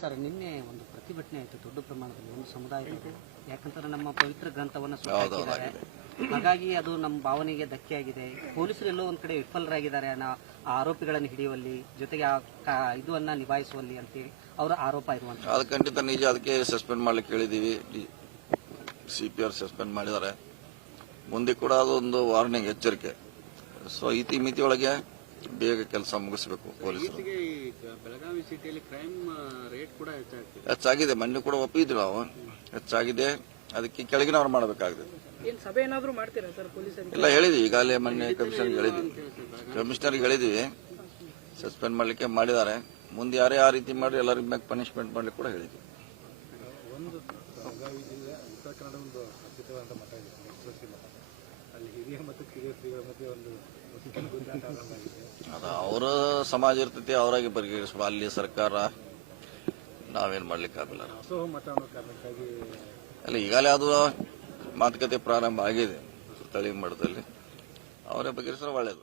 Sir ನಿನ್ನೆ ಒಂದು ಪ್ರತಿಭಟನೆ ಆಯಿತು ದೊಡ್ಡ ಪ್ರಮಾಣದಲ್ಲಿ ಒಂದು ಸಮುದಾಯದಲ್ಲಿ. ಯಾಕಂತಂದ್ರೆ ನಮ್ಮ ಪವಿತ್ರ ಗ್ರಂಥವನ್ನು ಸುಟ್ಟಾಕಿದ್ದಾರೆ ಹಾಗಾಗಿ ಅದು ನಮ್ಮ ಭಾವನೆಗೆ ಧಕ್ಕೆ ಆಗಿದೆ ಪೊಲೀಸರು ಎಲ್ಲೋ ಒಂದ್ ಕಡೆ ವಿಫಲರಾಗಿದ್ದಾರೆ ಅನ್ನೋ ಆ ಆರೋಪಿಗಳನ್ನು ಹಿಡಿಯುವಲ್ಲಿ ಜೊತೆಗೆ ಆ ಇದನ್ನ ನಿಭಾಯಿಸುವಲ್ಲಿ ಅಂತೇಳಿ ಅವರ ಆರೋಪ ಇರುವಂತ ಅದು ಖಂಡಿತ ನಿಜ. ಅದಕ್ಕೆ ಸಸ್ಪೆಂಡ್ ಮಾಡ್ಲಿಕ್ಕೆ ಹೇಳಿದೀವಿ. ಸಿ ಪಿ ಆರ್ ಸಸ್ಪೆಂಡ್ ಮಾಡಿದ್ದಾರೆ. ಮುಂದೆ ಕೂಡ ಅದೊಂದು ವಾರ್ನಿಂಗ್ ಎಚ್ಚರಿಕೆ. ಸೊ ಇತಿ ಮಿತಿಯೊಳಗೆ ಒಳಗೆ ಬೇಗ ಕೆಲಸ ಮುಗಿಸಬೇಕು ಪೊಲೀಸರು. ಬೆಳಗಾವಿ ಸಿಟಿಯಲ್ಲಿ ಕ್ರೈಮ್ ರೇಟ್ ಕೂಡ ಹೆಚ್ಚಾಗಿದೆ ಮೊನ್ನೆ ಕೂಡ ಒಪ್ಪಿದ್ರು ನಾವು ಹೆಚ್ಚಾಗಿದೆ ಅದಕ್ಕೆ ಕೆಳಗಿನವ್ರು ಮಾಡಬೇಕಾಗಿದೆ. ಇಲ್ಲ ಸಭೆ ಏನಾದ್ರು ಮಾಡ್ತೀರಾ ಎಲ್ಲ ಹೇಳಿದ್ವಿ ಈಗಾಗಲೇ ಮೊನ್ನೆ ಕಮಿಷನರ್ ಹೇಳಿದ್ವಿ. ಕಮಿಷನರ್ ಹೇಳಿದ್ವಿ. ಸಸ್ಪೆಂಡ್ ಮಾಡ್ಲಿಕ್ಕೆ ಮಾಡಿದ್ದಾರೆ. ಮುಂದೆ ಯಾರೇ ಆ ರೀತಿ ಮಾಡಿ ಎಲ್ಲರಿಗೂ ಮ್ಯಾಕ್ ಪನಿಷ್ಮೆಂಟ್ ಮಾಡ್ಲಿಕ್ಕೆ ಕೂಡ ಹೇಳಿದ್ವಿ. ಒಂದು ಬೆಳಗಾವಿ ಜಿಲ್ಲೆ ಉತ್ತರ ಕನ್ನಡ ಒಂದು ಅದ್ಭುತವಾದ ಮಠ ಇದೆ ಅಲ್ಲಿ ಹಿರಿಯ ಮತ್ತು ಕಿರಿಯ ಶ್ರೀಗಳ ಮಧ್ಯೆ ಒಂದು ಅವರ ಸಮಾಜ ಇರ್ತೈತಿ ಅವರಾಗಿ ಪರಿಹರಿಸುವ ಅಲ್ಲಿ ಸರ್ಕಾರ ನಾವೇನ್ ಮಾಡ್ಲಿಕ್ಕೆ ಆಗಿಲ್ಲ ಅಸೋಹ ಮಠ ಕಾರಣಕ್ಕಾಗಿ ಅಲ್ಲ ಈಗಾಗಲೇ ಅದು ಮಾತುಕತೆ ಪ್ರಾರಂಭ ಆಗಿದೆ ಸ್ಥಳೀಯ ಮಟ್ಟದಲ್ಲಿ. ಅವರೇ ಬಗೆಹರಿಸಿದ್ರೆ ಒಳ್ಳೇದು.